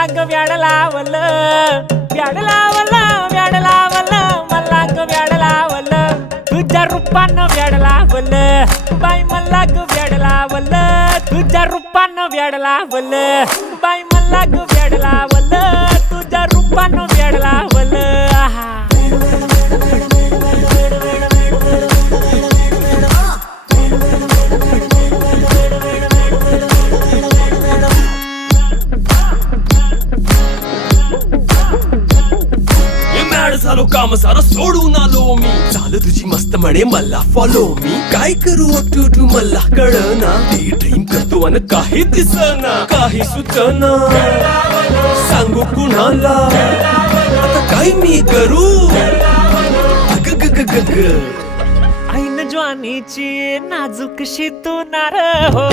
मला ग व्याड लावलं, व्याड लावलं, व्याड लावलं, मला ग व्याड लावलं, तुझ्या रूपानं व्याड लावलं बाई, मला ग व्याड लावलं, तुझ्या रूपानं व्याड लावलं बाई, मला ग व्याड लावलं, तुझ्या रूपानं व्याड लावलं. झालो काम सारा सोडून आलो मी, झालं तुझी मस्त म्हणे मला फॉलो मी, काय करू टू मला कळना, ड्रीम करतो आणि काही दिसना, काही सुचना, सांगू कुणाला आता काय मी करू. ऐन ज्वानीची नाजूकशी तू नार हो.